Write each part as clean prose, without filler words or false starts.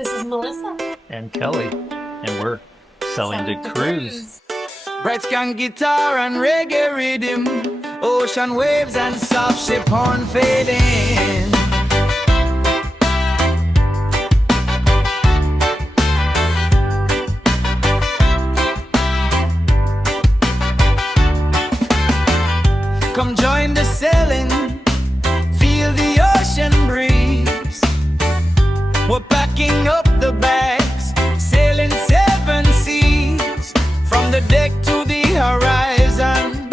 This is Melissa. And Kelly, and we're selling to cruise. Bright scan guitar and reggae rhythm, ocean waves and soft ship horn fading. Come join the sailing, feel the ocean breeze. We're packing up the bags, sailing 7 seas. From the deck to the horizon,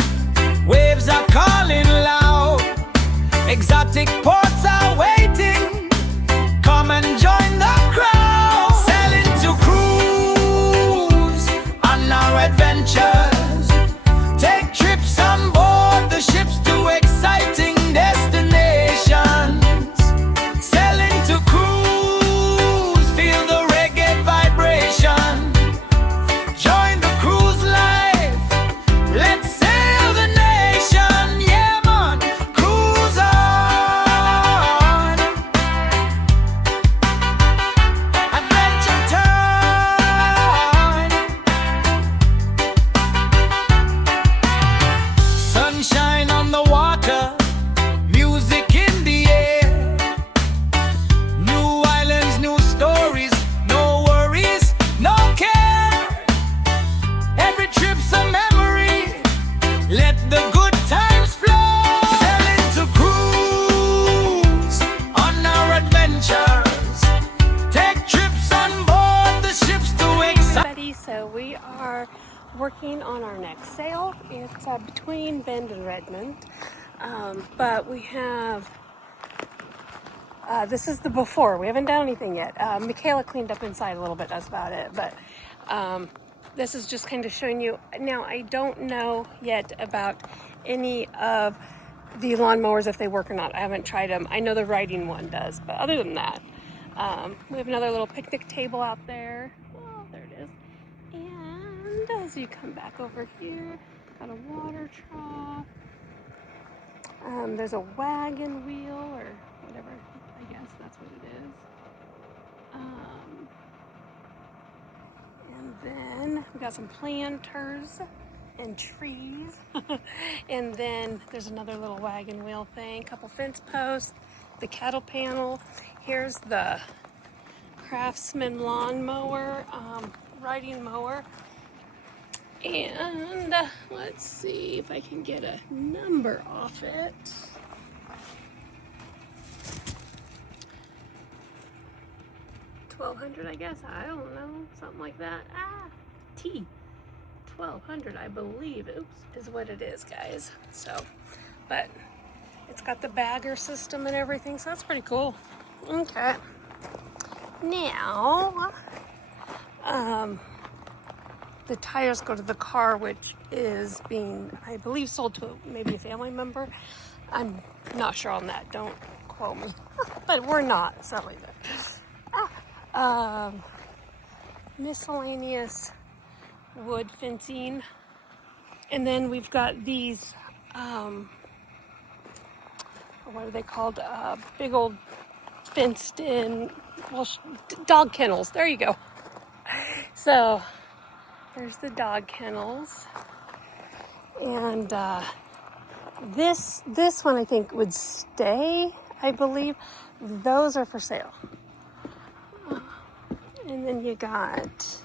waves are calling loud. Exotic ports are waiting, come and join the crowd. Sailing to cruise on our adventures. Take trips on board the ships to exciting destinations. Sailing to cruise, feel the reggae vibration. Join the cruise life, let's sail the nation. Yeah man, cruise on. Adventure time. Sunshine on the water, music in the air. New islands, new stories, no worries, no care. Every trip's a memory, let the good times flow. Sailing to cruise on our adventures. Take trips on board the ships to excite. So we are working on our next sail. It's between Bend and Redmond, but we have this is the before. We haven't done anything yet. Michaela cleaned up inside a little bit. That's about it. But this is just kind of showing you. Now I don't know yet about any of the lawnmowers, if they work or not. I haven't tried them. I know the riding one does, but other than that, we have another little picnic table out there. Oh, there it is. And as you come back over here, got a water trough. There's a wagon wheel or whatever. I guess that's what it is. And then we got some planters and trees. And then there's another little wagon wheel thing, couple fence posts, the cattle panel. Here's the Craftsman lawnmower, riding mower. And let's see if I can get a number off it. $1,200, I guess. I don't know, something like that. T 1200, I believe. Oops, is what it is, guys. So, but it's got the bagger system and everything, so that's pretty cool. Okay. Now, the tires go to the car, which is being, I believe, sold to maybe a family member. I'm not sure on that. Don't quote me. But we're not selling it. Miscellaneous wood fencing. And then we've got these, what are they called? Big old fenced in, well, dog kennels. There you go. So there's the dog kennels. And this one I think would stay, I believe. Those are for sale. And then you got,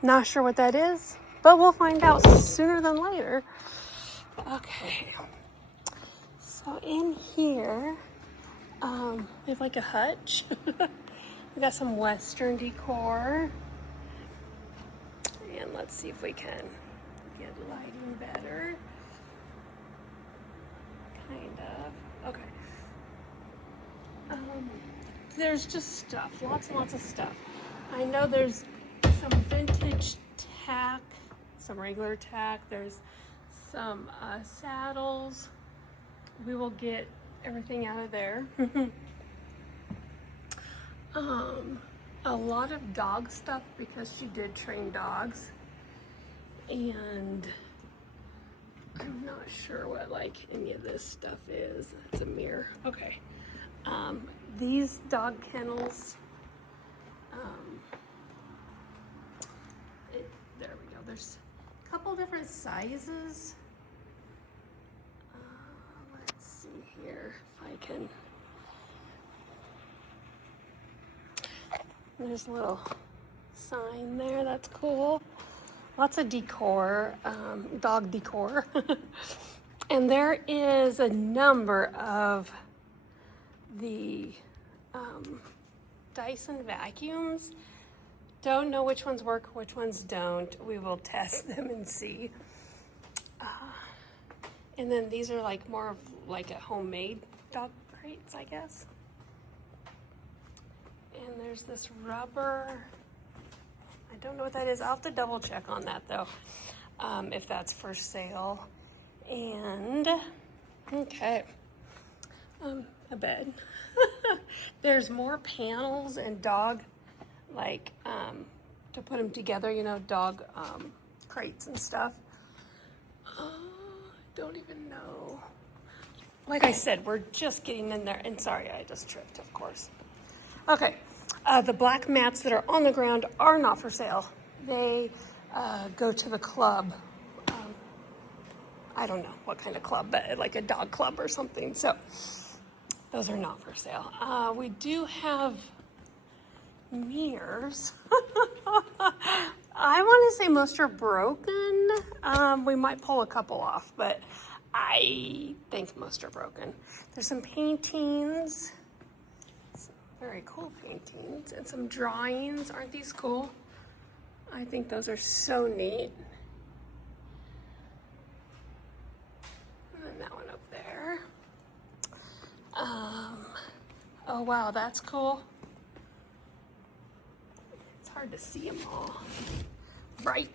not sure what that is, but we'll find out sooner than later. Okay. So in here, we have like a hutch. We got some Western decor. And let's see if we can get lighting better. Kind of. Okay. There's just stuff, lots and lots of stuff. I know there's some vintage tack, some regular tack. There's some saddles. We will get everything out of there. A lot of dog stuff because she did train dogs. And I'm not sure what like any of this stuff is. It's a mirror. Okay. these dog kennels. There we go. There's a couple different sizes. Let's see here if I can. There's a little sign there. That's cool. Lots of decor, dog decor. And there is a number of the Dyson vacuums. Don't know which ones work, which ones don't. We will test them and see. And then these are like more of like a homemade dog crates, I guess. And there's this rubber. I don't know what that is. I'll have to double check on that though, if that's for sale. And, okay, a bed. There's more panels and dog, like, to put them together, you know, dog crates and stuff. Don't even know. Like I said, we're just getting in there. And sorry, I just tripped, of course. Okay, the black mats that are on the ground are not for sale. They go to the club. I don't know what kind of club, but like a dog club or something. So those are not for sale. We do have mirrors. I want to say most are broken. We might pull a couple off, but I think most are broken. There's some paintings, some very cool paintings, and some drawings. Aren't these cool? I think those are so neat. And then that one up there. Oh wow, that's cool. It's hard to see them all. Right.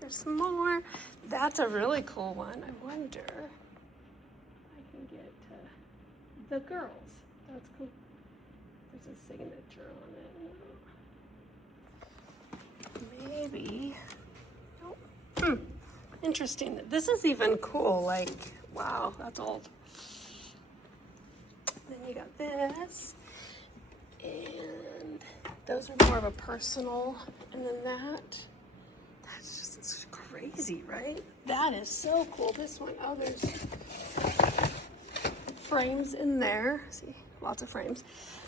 There's some more. That's a really cool one. I wonder if I can get the girls. That's cool. There's a signature on it. Maybe. Oh. Interesting. This is even cool. Like, wow, that's old. Then you got this. And those are more of a personal. And then that's just, it's crazy, right? That is so cool. This one, oh, there's frames in there. See, lots of frames.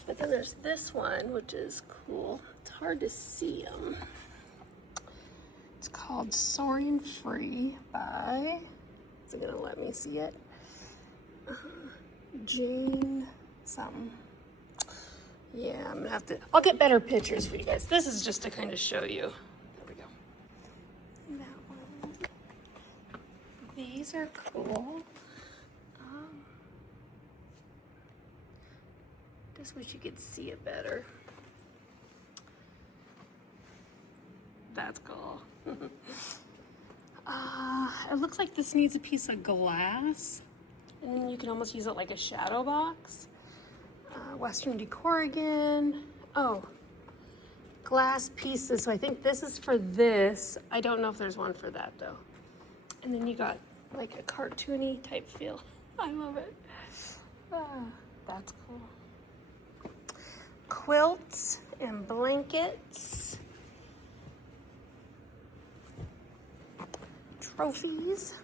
But then there's this one, which is cool. It's hard to see them. It's called Soaring Free by, is it gonna let me see it? Jane something. Yeah, I'm gonna have to, I'll get better pictures for you guys. This is just to kind of show you. There we go. And that one. These are cool. Just wish you could see it better. That's cool. It looks like this needs a piece of glass, and then you can almost use it like a shadow box. Western decor again. Oh, glass pieces. So I think this is for this. I don't know if there's one for that though. And then you got like a cartoony type feel. I love it. That's cool. Quilts and blankets. Trophies.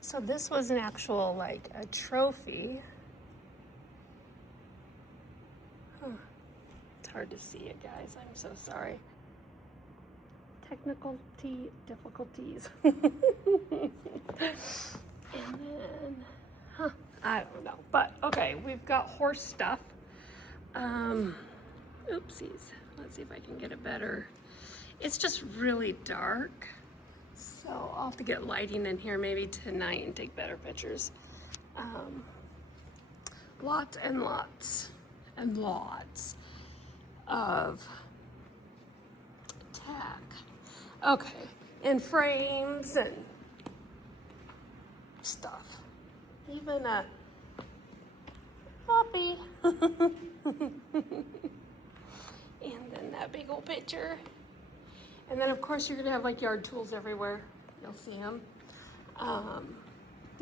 So this was an actual, like, a trophy. It's hard to see it, guys. I'm so sorry. Technical difficulties. And then, I don't know. But, okay, we've got horse stuff. Oopsies. Let's see if I can get it better. It's just really dark. So I'll have to get lighting in here maybe tonight and take better pictures. Lots and lots and lots of tack. Okay, and frames and stuff. Even a puppy. And then that big old picture. And then of course you're gonna have like yard tools everywhere. You'll see them.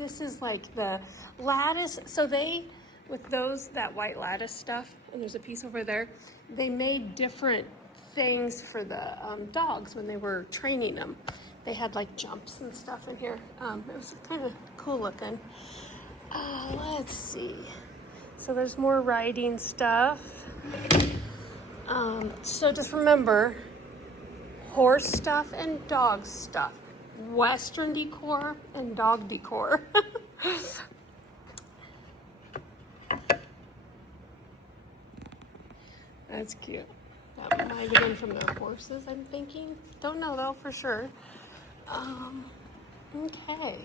this is like the lattice. So they, with that white lattice stuff, and there's a piece over there, they made different things for the dogs when they were training them. They had like jumps and stuff in here. It was kind of cool looking. Let's see. So there's more riding stuff. So just remember, horse stuff and dog stuff. Western decor and dog decor. That's cute. That might have been from the horses, I'm thinking. Don't know though for sure. Okay.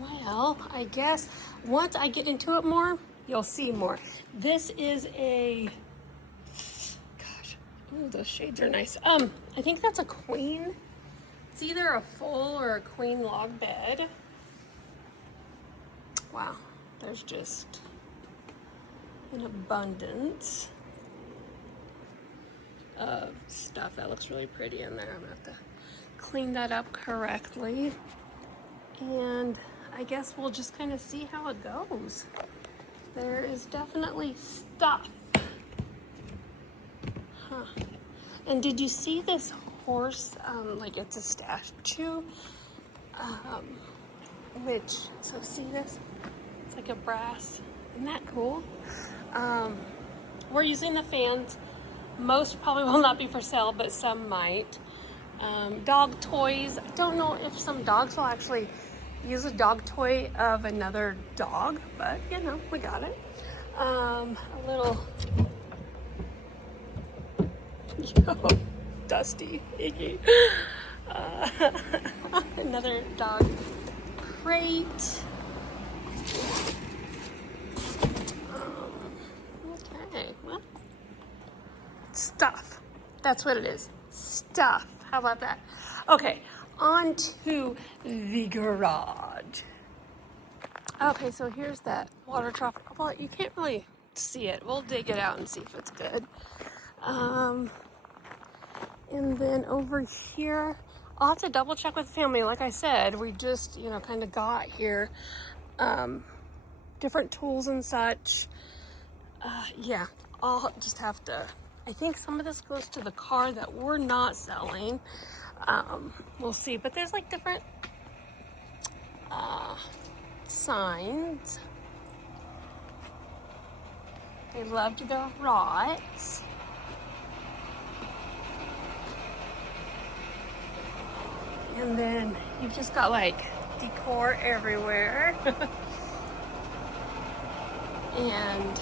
Well, I guess once I get into it more, you'll see more. This is a, gosh, ooh, those shades are nice. I think that's a queen. It's either a full or a queen log bed. Wow, there's just an abundance of stuff. That looks really pretty in there. I'm gonna have to clean that up correctly. And I guess we'll just kind of see how it goes. There is definitely stuff. Huh. And did you see this horse? Like it's a statue. So see this? It's like a brass. Isn't that cool? We're using the fans. Most probably will not be for sale, but some might. Dog toys. I don't know if some dogs will actually use a dog toy of another dog, but you know, we got it. A little dusty, icky. Another dog crate. Okay, well, stuff. That's what it is. Stuff. How about that? Okay, on to the garage. Okay, so here's that water trough. Well, you can't really see it. We'll dig it out and see if it's good. And then over here, I'll have to double check with the family. Like I said, we just, kind of got here. Different tools and such. Yeah, I'll just have to, I think some of this goes to the car that we're not selling. We'll see, but there's like different signs. They loved their rots. And then you've just got like decor everywhere. And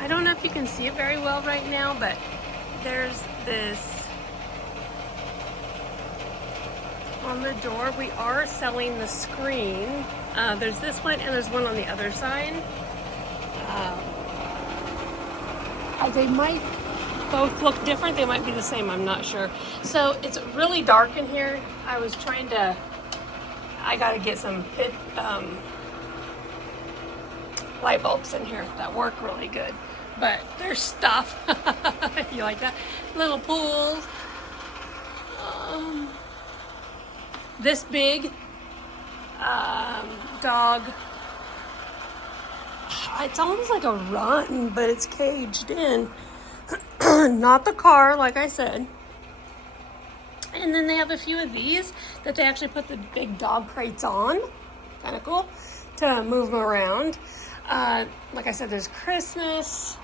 I don't know if you can see it very well right now, but there's this on the door. We are selling the screen. There's this one and there's one on the other side. They might both look different. They might be the same. I'm not sure. So it's really dark in here. I got to get some light bulbs in here that work really good. But there's stuff. You like that? Little pools. This big dog. It's almost like a run, but it's caged in. Not the car, like I said. And then they have a few of these that they actually put the big dog crates on. Kind of cool to move them around. Like I said, there's Christmas.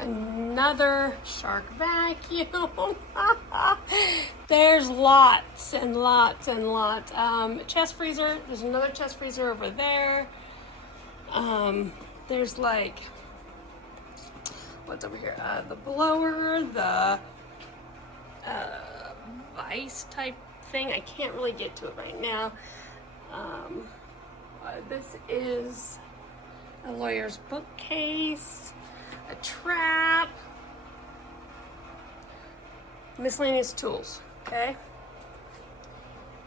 Another shark vacuum. There's lots and lots and lots. Chest freezer. There's another chest freezer over there. There's like, what's over here? The blower, the vice type thing. I can't really get to it right now. This is a lawyer's bookcase, a trap, miscellaneous tools, okay?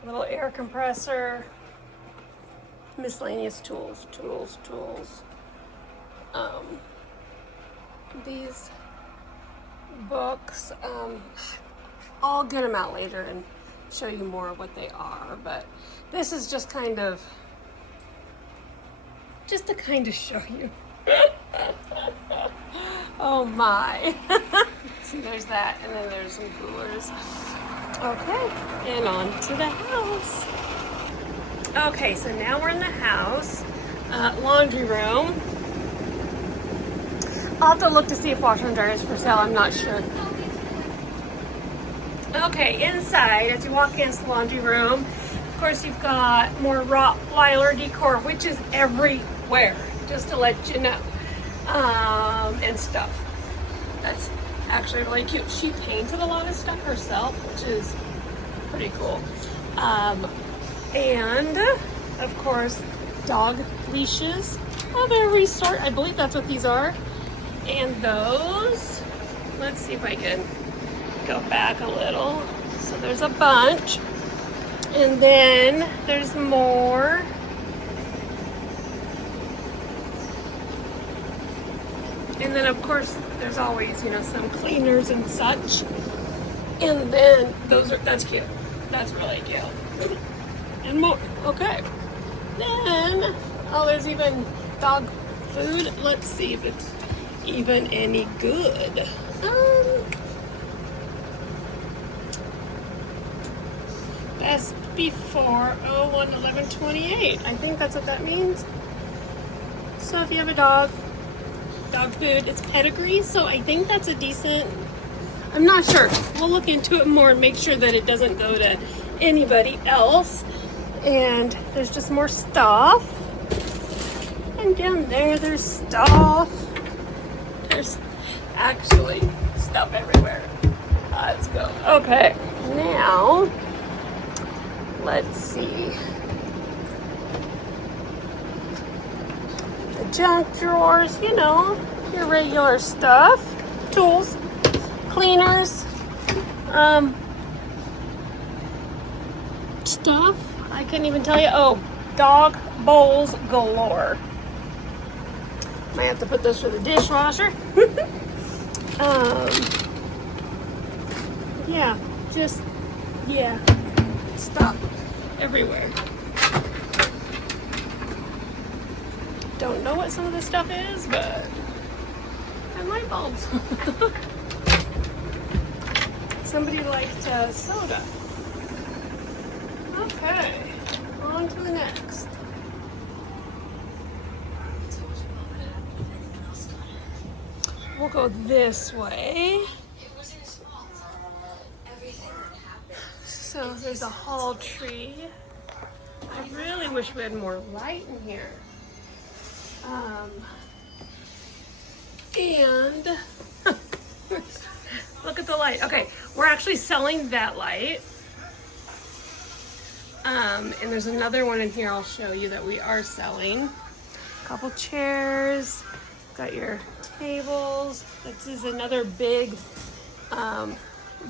A little air compressor, miscellaneous tools. These books, I'll get them out later and show you more of what they are, but this is just kind of, just to kind of show you. Oh my. See, there's that, and then there's some coolers. Okay, and on to the house. Okay, so now we're in the house. Laundry room. I'll have to look to see if washer and dryer is for sale, I'm not sure. Okay, inside, as you walk against the laundry room, of course you've got more Rottweiler decor, which is everywhere, just to let you know, and stuff. That's actually really cute. She painted a lot of stuff herself, which is pretty cool. And of course, dog leashes of every sort. I believe that's what these are. And those, let's see if I can go back a little. So there's a bunch. And then there's more. And then of course, there's always, you know, some cleaners and such. And then that's cute. That's really cute. And more. Okay. Then, oh, there's even dog food. Let's see if it's even any good. Best before 01/11/28. I think that's what that means. So if you have a dog food, it's pedigree. So I think that's a decent. I'm not sure. We'll look into it more and make sure that it doesn't go to anybody else. And there's just more stuff. And down there's stuff. There's actually stuff everywhere. Let's go. Okay, now let's see. The junk drawers, you know, your regular stuff. Tools, cleaners, stuff. I couldn't even tell you. Oh, dog bowls galore. Might have to put this for the dishwasher. Yeah, just, yeah, stuff everywhere. Don't know what some of this stuff is, but, and light bulbs. Somebody liked soda. Okay, on to the next. We'll go this way. So there's a hall tree. I really wish we had more light in here. And look at the light. Okay, we're actually selling that light. And there's another one in here I'll show you that we are selling. A couple chairs. Got your tables. This is another big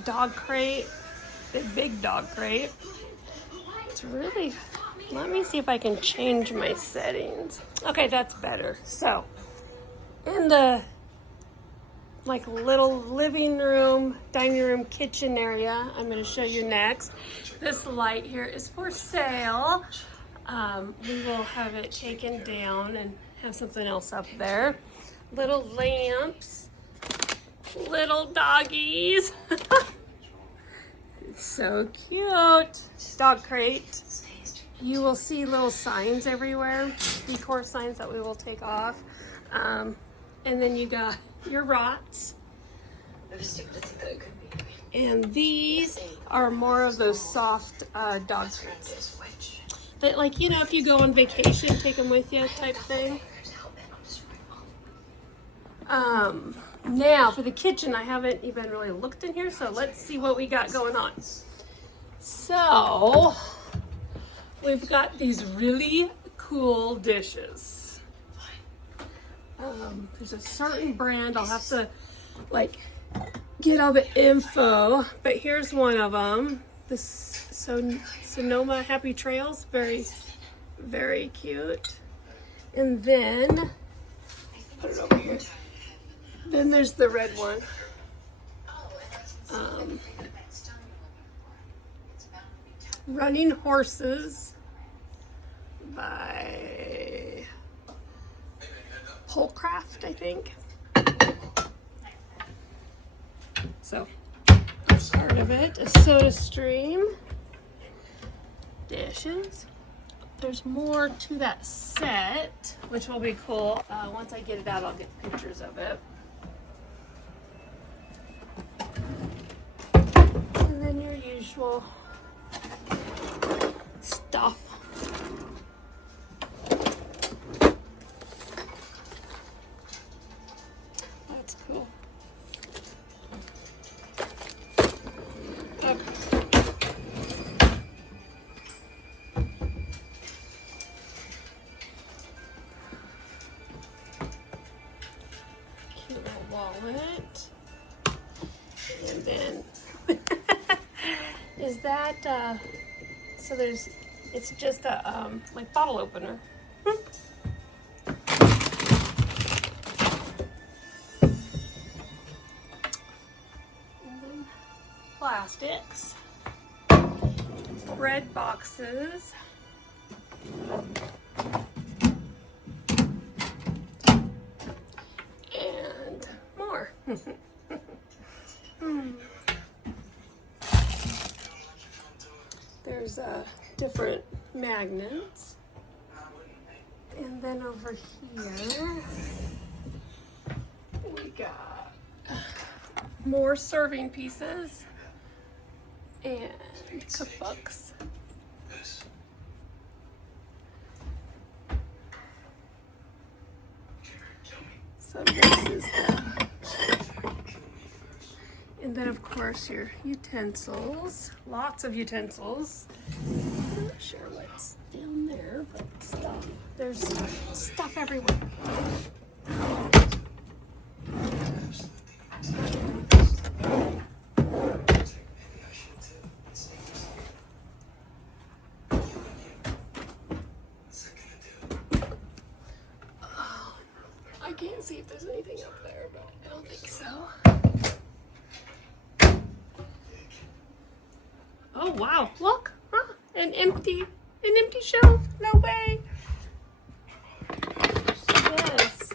dog crate. Big dog crate. It's really, let me see if I can change my settings. Okay, that's better. So, in the like little living room, dining room, kitchen area, I'm going to show you next. This light here is for sale. We will have it taken down and have something else up there. Little lamps, little doggies. It's so cute. Dog crate. You will see little signs everywhere, decor signs that we will take off. And then you got your rots. And these are more of those soft dog treats. That, like, you know, if you go on vacation, take them with you type thing. Now for the kitchen, I haven't even really looked in here, so let's see what we got going on. So we've got these really cool dishes. There's a certain brand, I'll have to like get all the info, but here's one of them. This Sonoma Happy Trails, very, very cute. And then, put it over here. Then there's the red one. Running Horses by Polcraft, I think. So that's part of it. A Soda Stream. Dishes. There's more to that set, which will be cool. Once I get it out, I'll get pictures of it. And then your usual stuff. That's cool. Okay. Cute little wallet. And then is that so there's it's just a like bottle opener. And then plastics, bread boxes, and more. There's different magnets. And then over here, we got more serving pieces and cookbooks. So this is the, and then of course your utensils, lots of utensils. I'm not sure what's down there, but stuff. There's stuff everywhere. I can't see if there's anything up there, but I don't think so. Oh wow, look, huh? An empty shelf, no way. This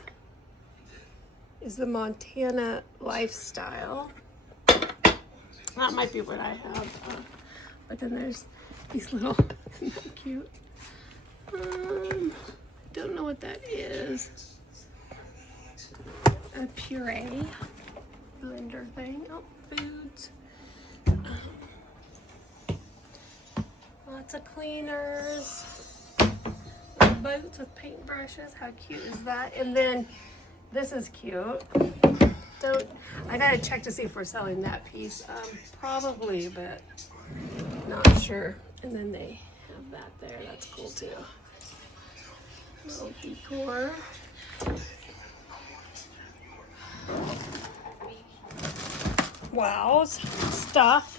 is the Montana Lifestyle. That might be what I have, but then there's these little, isn't that cute? Don't know what that is. A puree blender thing. Oh, foods. Lots of cleaners. Boats with paintbrushes. How cute is that? And then this is cute. I gotta check to see if we're selling that piece. Probably, but not sure. And then they have that there. That's cool too. Little decor. Wow, stuff.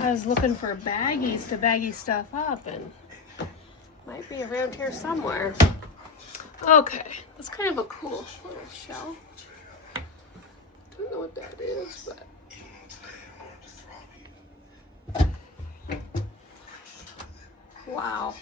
I was looking for baggies to baggy stuff up, and might be around here somewhere. Okay, that's kind of a cool little shelf. Don't know what that is, but wow.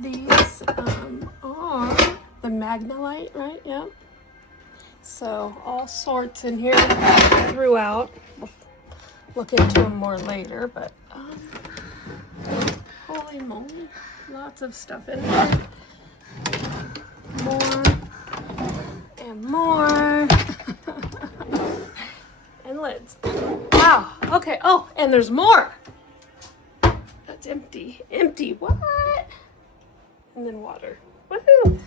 These are the Magnolite, right? Yep. So all sorts in here throughout. We'll look into them more later, but holy moly, lots of stuff in there. More and more. And lids. Wow. Okay. Oh, and there's more. That's empty. Empty. What? And then water. Woohoo!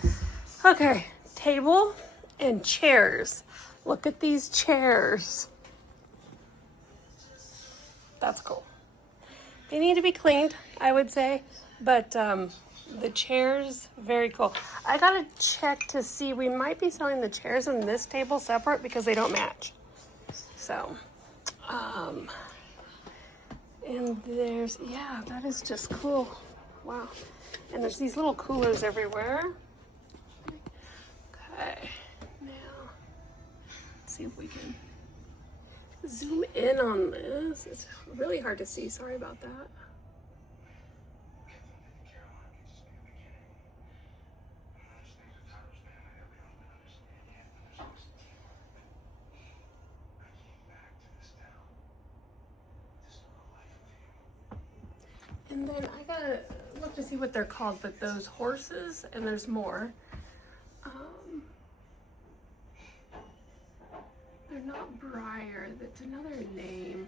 Okay, table and chairs. Look at these chairs. That's cool. They need to be cleaned, I would say, but the chairs, very cool. I gotta check to see, we might be selling the chairs and this table separate because they don't match. So, and there's, yeah, that is just cool. Wow. And there's these little coolers everywhere. Okay, now let's see if we can zoom in on this. It's really hard to see, sorry about that. And then I gotta look to see what they're called, but those horses, and there's more. They're not Briar, that's another name.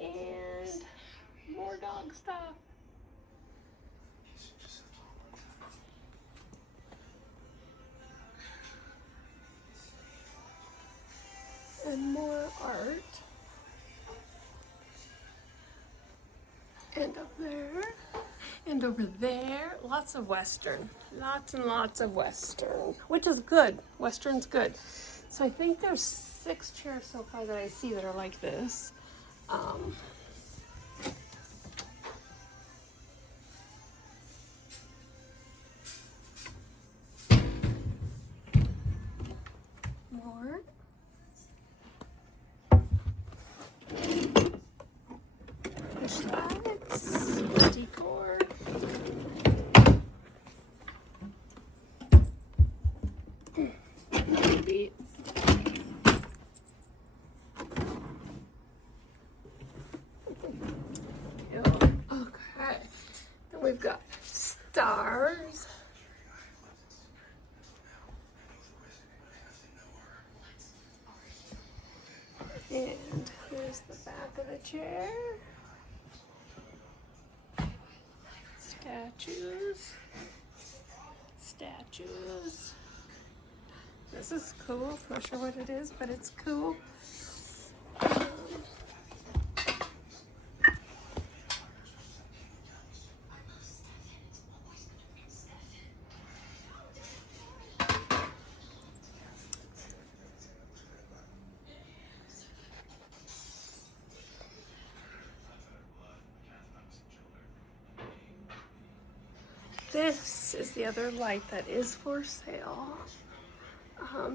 And more dog stuff. And more art. And up there. And over there, lots of Western. Lots and lots of Western, which is good. Western's good. So I think there's 6 chairs so far that I see that are like this. More. Push lights, decor. Beat. Okay, then we've got stars. And here's the back of the chair. Statues. Statues. This is cool. Not sure what it is, but it's cool. This is the other light that is for sale.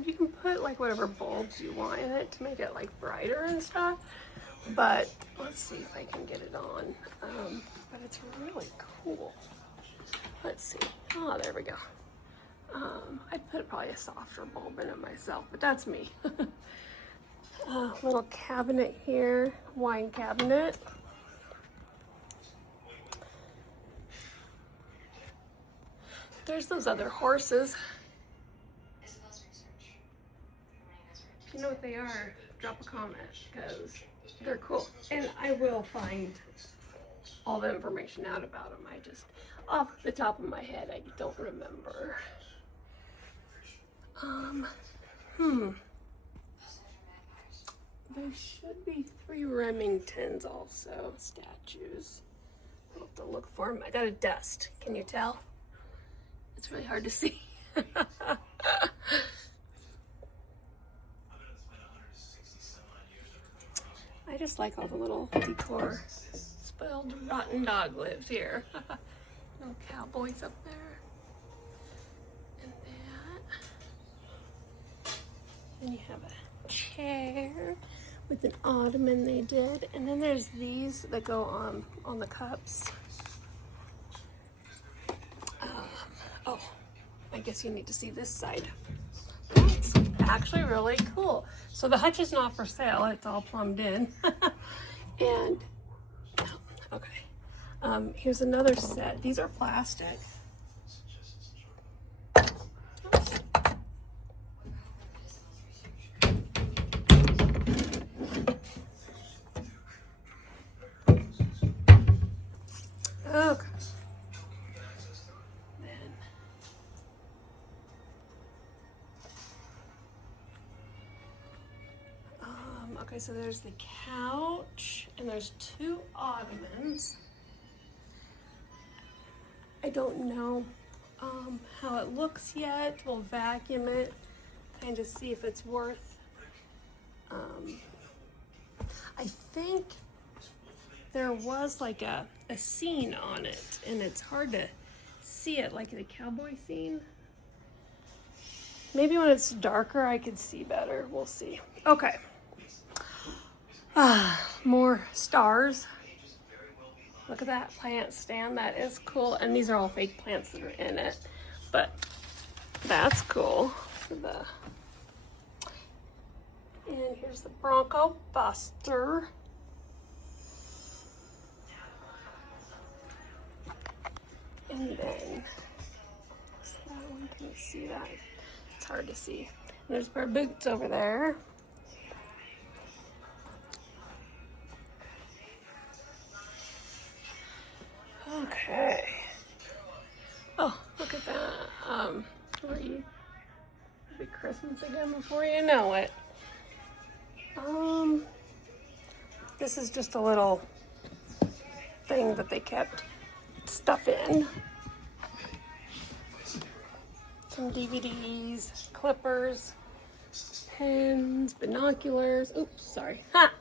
You can put like whatever bulbs you want in it to make it like brighter and stuff. But let's see if I can get it on. But it's really cool. Let's see. Oh, there we go. I'd put probably a softer bulb in it myself, but that's me. Little cabinet here, wine cabinet. There's those other horses. If you know what they are, drop a comment because they're cool. And I will find all the information out about them. I just, off the top of my head, I don't remember. There should be 3 Remingtons also, statues. I'll have to look for them. I got a dust, can you tell? It's really hard to see. I just like all the little decor. Spoiled rotten dog lives here. Little cowboys up there. And that. Then you have a chair with an ottoman they did. And then there's these that go on the cups. Oh, I guess you need to see this side. It's actually really cool. So the hutch is not for sale. It's all plumbed in. And, okay. Here's another set. These are plastic. Okay. Okay, so there's the couch, and there's 2 ottomans. I don't know how it looks yet. We'll vacuum it, kind of see if it's worth. I think there was like a scene on it, and it's hard to see it, like the cowboy scene. Maybe when it's darker I could see better. We'll see. Okay. More stars. Look at that plant stand. That is cool. And these are all fake plants that are in it. But that's cool. And here's the Bronco Buster. And then, what's that one? Can you see that? It's hard to see. There's a pair of boots over there. Okay. Oh, look at that. It'll be Christmas again before you know it. This is just a little thing that they kept stuff in. Some DVDs, clippers, pens, binoculars. Oops, sorry. Ha!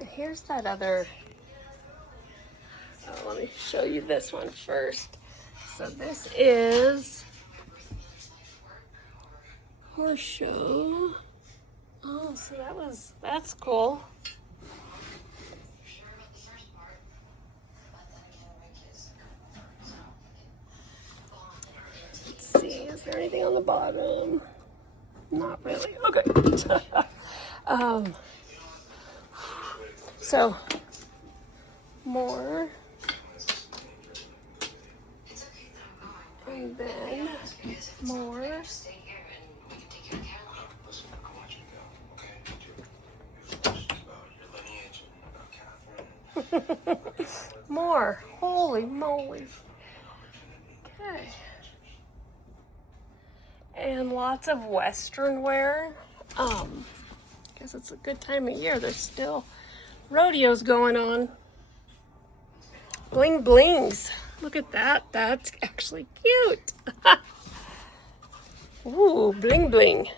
And here's that other. Oh, let me show you this one first. So this is horse show. Oh, so that's cool. Let's see, is there anything on the bottom? Not really. Okay. So more. And then more. More. Holy moly. Okay. And lots of Western wear. Guess it's a good time of year. There's still rodeos going on. Bling blings. Look at that. That's actually cute. Ooh, bling bling.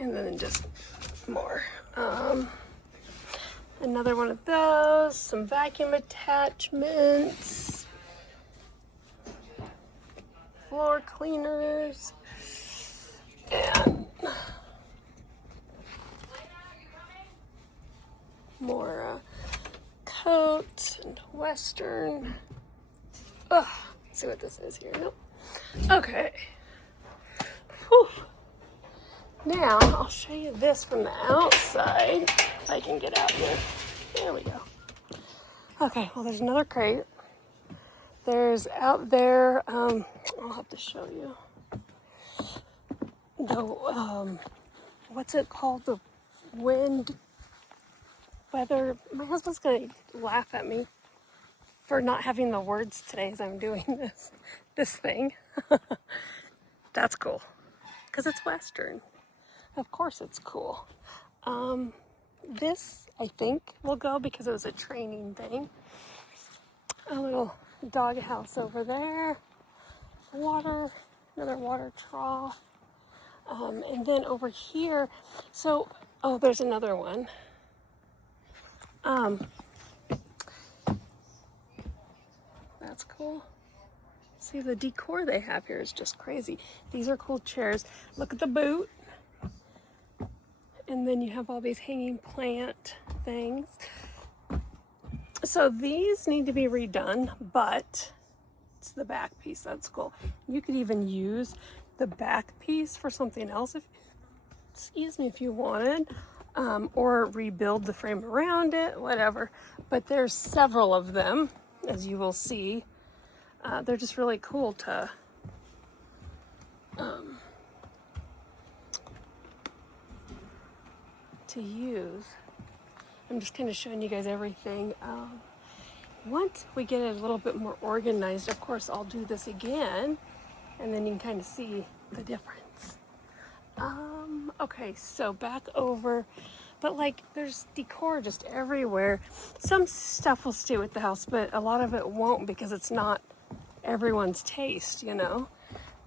And then just more. Another one of those. Some vacuum attachments. Floor cleaners. And more coats and Western. Ugh, let's see what this is here. Nope. Okay. Whew. Now, I'll show you this from the outside, if I can get out here. There we go. Okay, well, there's another crate. There's out there, I'll have to show you. The, what's it called? The weather. My husband's gonna laugh at me for not having the words today as I'm doing this thing. That's cool, because it's Western. Of course it's cool. This, I think, will go because it was a training thing. A little dog house over there. Water, another water trough. And then over here, so, oh, there's another one. That's cool. See, the decor they have here is just crazy. These are cool chairs. Look at the boot. And then you have all these hanging plant things. So these need to be redone, but it's the back piece. That's cool. You could even use the back piece for something else, if you wanted, or rebuild the frame around it, whatever. But there's several of them, as you will see. They're just really cool to use. I'm just kind of showing you guys everything. Once we get it a little bit more organized, of course, I'll do this again, and then you can kind of see the difference. Okay, so back over But like, there's decor just everywhere. Some stuff will stay with the house, but a lot of it won't because it's not everyone's taste, you know?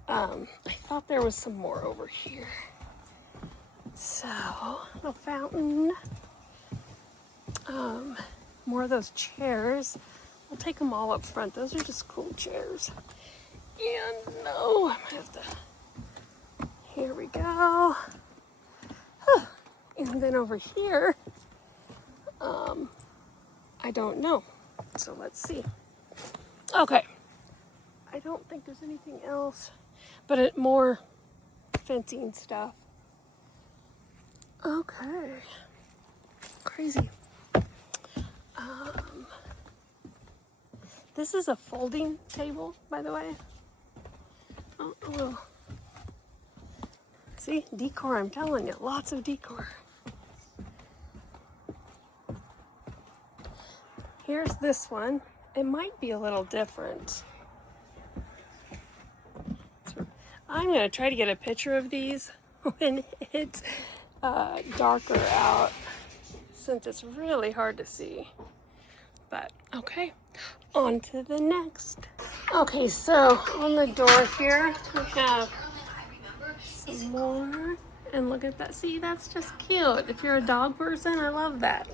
I thought there was some more over here. So, the fountain. More of those chairs. We'll take them all up front. Those are just cool chairs. And no, I might have to. Here we go. And then over here, I don't know. So let's see. Okay. I don't think there's anything else, but more fencing stuff. Okay. Crazy. This is a folding table, by the way. Oh. See, decor, I'm telling you, lots of decor. Here's this one. It might be a little different. I'm going to try to get a picture of these when it's darker out, since it's really hard to see. But, okay, on to the next. Okay, so on the door here, we have some more. And look at that. See, that's just cute. If you're a dog person, I love that.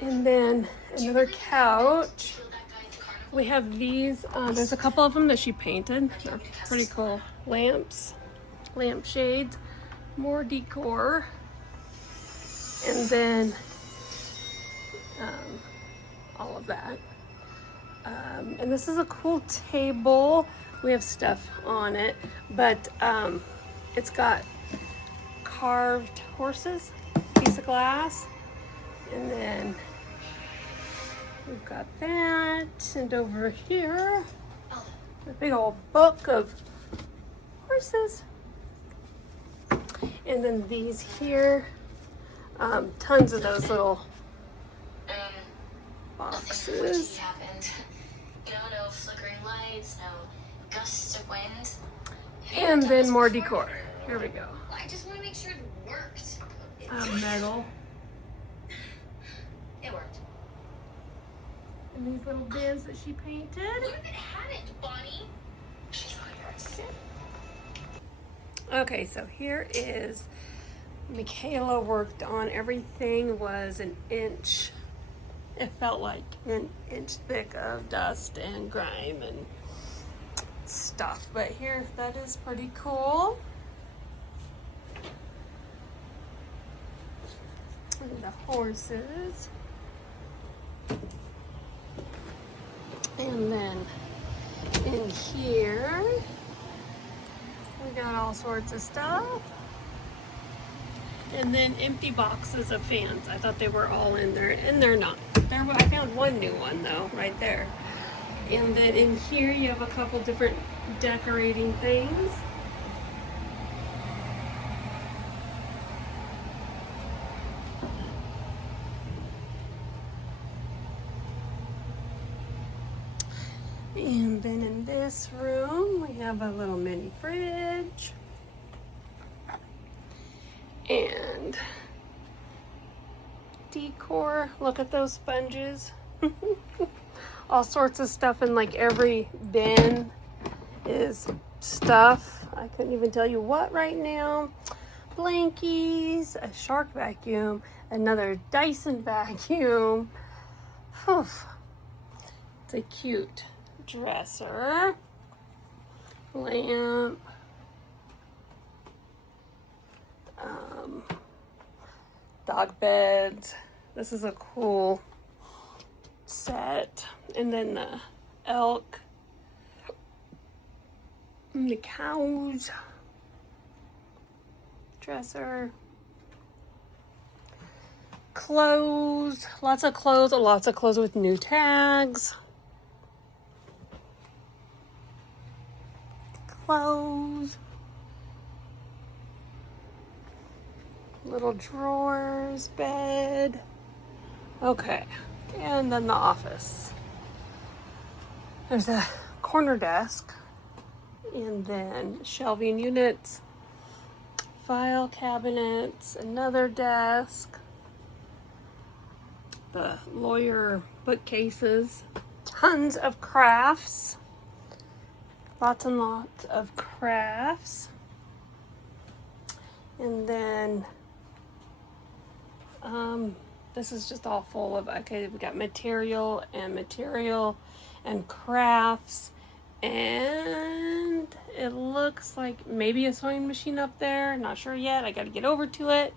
And then another couch. We have these. There's a couple of them that she painted. They're pretty cool. Lamps, lampshades, more decor. And then all of that. And this is a cool table. We have stuff on it, but it's got carved horses, piece of glass, and then we've got that, and over here, a big old book of horses. And then these here, tons of those little boxes. No flickering lights, no gusts of wind. And then more decor. Here we go. I just want to make sure it worked. Metal. It worked. And these little bins that she painted. What if it hadn't, Bonnie? She's hilarious. Okay, so here is Michaela worked on. Everything was an inch. It felt like an inch thick of dust and grime and stuff. But here, that is pretty cool. And the horses. And then in here, we got all sorts of stuff. And then empty boxes of fans. I thought they were all in there, and they're not. I found one new one though, right there. And then in here you have a couple different decorating things. And then in this room we have a little mini fridge. And decor, look at those sponges. All sorts of stuff, and like every bin is stuff. I couldn't even tell you what right now. Blankies, a shark vacuum, another Dyson vacuum. Whew. It's a cute dresser. Lamp. Dog beds. This is a cool set. And then the elk. And the cows. Dresser. Clothes. Lots of clothes with new tags. Clothes. Little drawers, bed. Okay, and then the office. There's a corner desk And then shelving units, file cabinets, another desk, the lawyer bookcases, tons of crafts, lots and lots of crafts. And then this is just all full of, okay, we got material and crafts, and it looks like maybe a sewing machine up there. Not sure yet. I got to get over to it.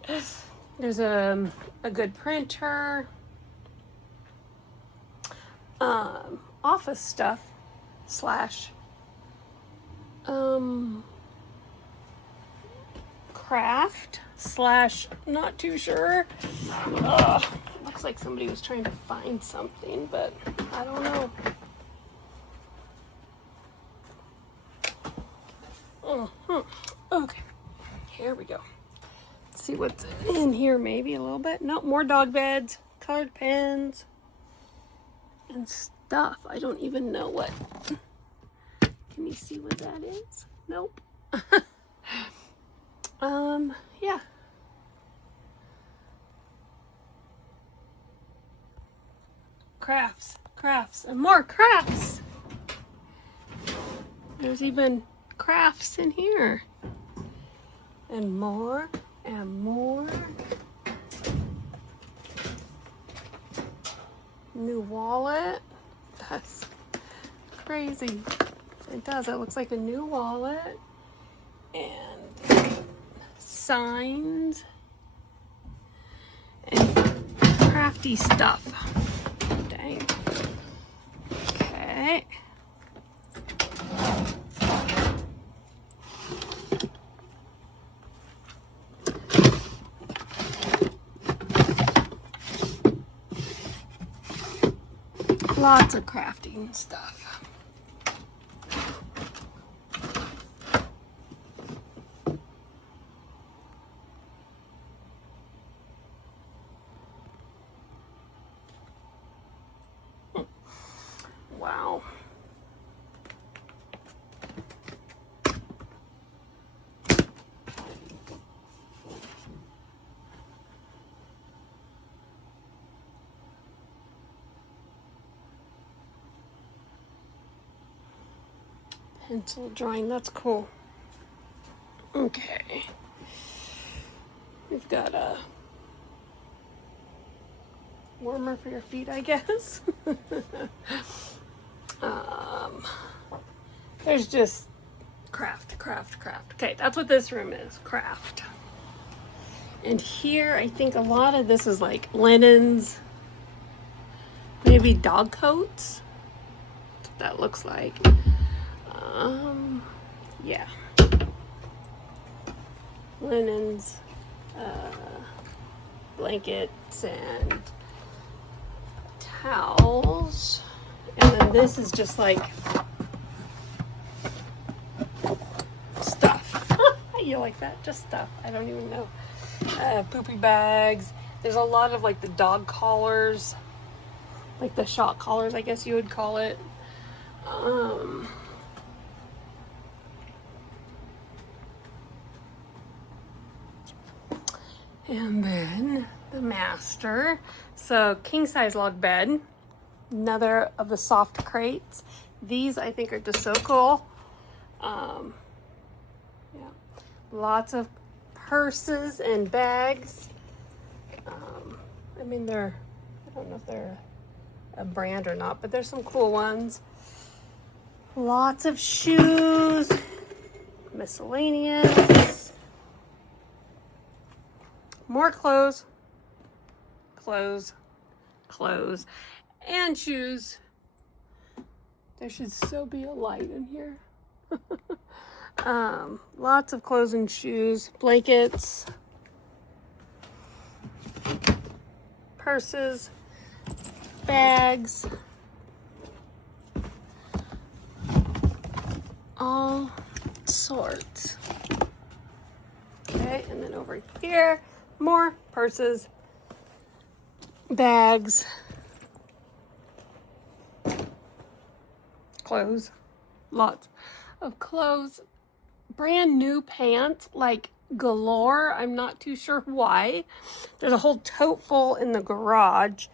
There's a good printer, office stuff slash craft slash not too sure. Looks like somebody was trying to find something, but I don't know. Okay, here we go. Let's see what's in here. Maybe a little bit. Nope, more dog beds, colored pens, and stuff. I don't even know what. Can you see what that is? Nope. Yeah. Crafts, and more crafts. There's even crafts in here. And more, and more. New wallet. That's crazy. It does. It looks like a new wallet. And signs. And crafty stuff. Dang. Okay. Lots of crafting stuff. Wow. Pencil drawing, that's cool. Okay. We've got a warmer for your feet, I guess. There's just craft. Okay, that's what this room is, craft. And here, I think a lot of this is like linens, maybe dog coats. That's what that looks like. Yeah. Linens, blankets, and towels. And then this is just like stuff. You like that? Just stuff. I don't even know. Poopy bags. There's a lot of like the dog collars, like the shock collars, I guess you would call it. And then the master. So king size log bed. Another of the soft crates. These I think are just so cool. Yeah, lots of purses and bags. I mean, I don't know if they're a brand or not, but there's some cool ones. Lots of shoes, miscellaneous, more clothes, and shoes. There should still be a light in here. Lots of clothes and shoes, blankets, purses, bags, all sorts. Okay, and then over here, more purses, bags, clothes, lots of clothes. Brand new pants, like galore. I'm not too sure why. There's a whole tote full in the garage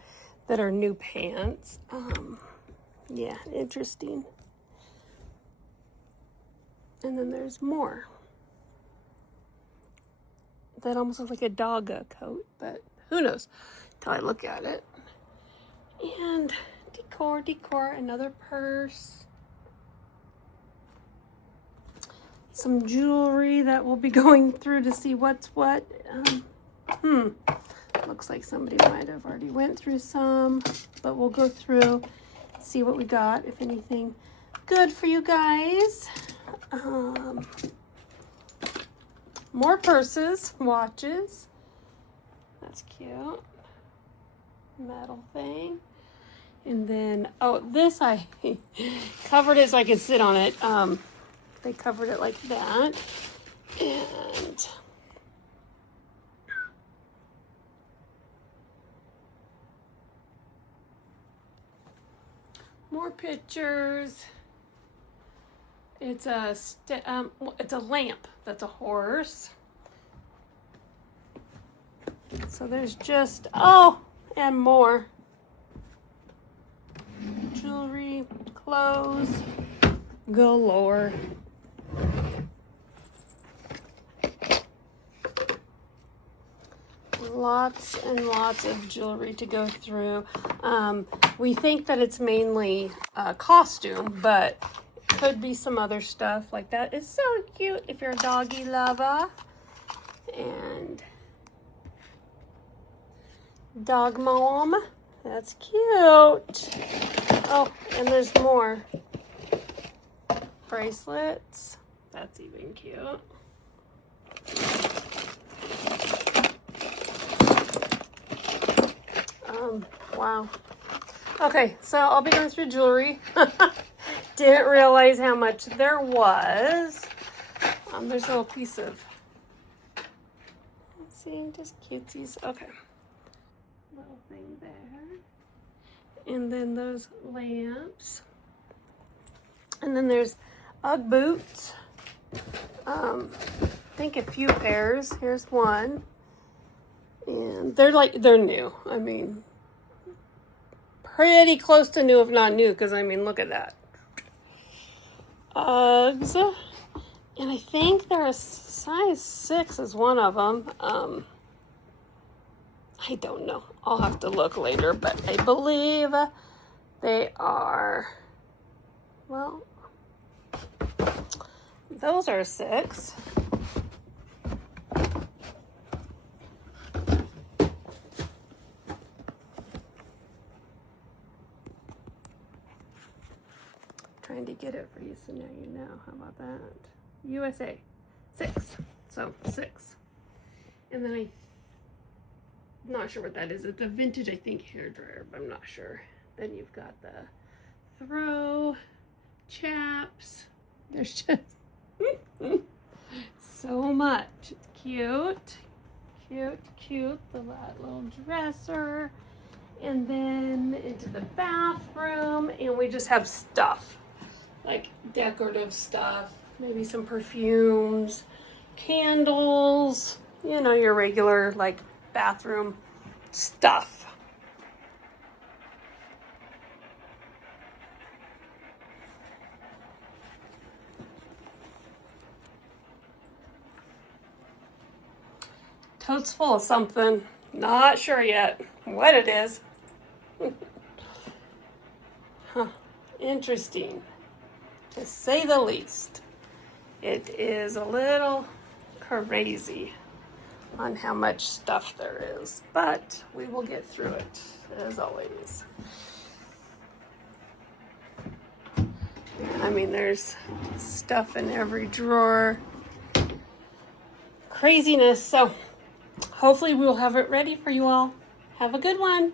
that are new pants. Yeah, interesting. And then there's more. That almost looks like a doggo coat, but who knows till I look at it. And decor, another purse. Some jewelry that we'll be going through to see what's what. Looks like somebody might have already went through some, but we'll go through, see what we got, if anything good for you guys. More purses, watches. That's cute. Metal thing. And then, oh, this I covered it so I could sit on it. They covered it like that. And more pictures. It's a it's a lamp. That's a horse. So there's just, oh, and more jewelry, clothes, galore. Lots and lots of jewelry to go through. We think that it's mainly costume, but could be some other stuff like that. It's so cute if you're a doggy lover. And dog mom, that's cute. Oh, and there's more bracelets. That's even cute. Wow. Okay, so I'll be going through jewelry. Didn't realize how much there was. There's a little piece of, let's see, just cutesies. Okay. Little thing there. And then those lamps. And then there's Ugg boots. I think a few pairs. Here's one. And they're new. I mean, pretty close to new, if not new, because I mean, look at that. Uggs. And I think they're a size 6 is one of them. I don't know. I'll have to look later, but I believe they are, well, those are 6. Trying to get it for you so now you know. How about that? USA 6. So 6. And then I'm not sure what that is. It's a vintage, I think, hairdryer, but I'm not sure. Then you've got the THRU chaps. There's just so much. It's cute. Cute. That little dresser. And then into the bathroom. And we just have stuff. Like decorative stuff. Maybe some perfumes. Candles. You know, your regular, like, bathroom stuff. Tote's full of something. Not sure yet what it is. Huh. Interesting, to say the least. It is a little crazy on how much stuff there is, but we will get through it, as always. I mean, there's stuff in every drawer. Craziness. So hopefully we'll have it ready for you all. Have a good one.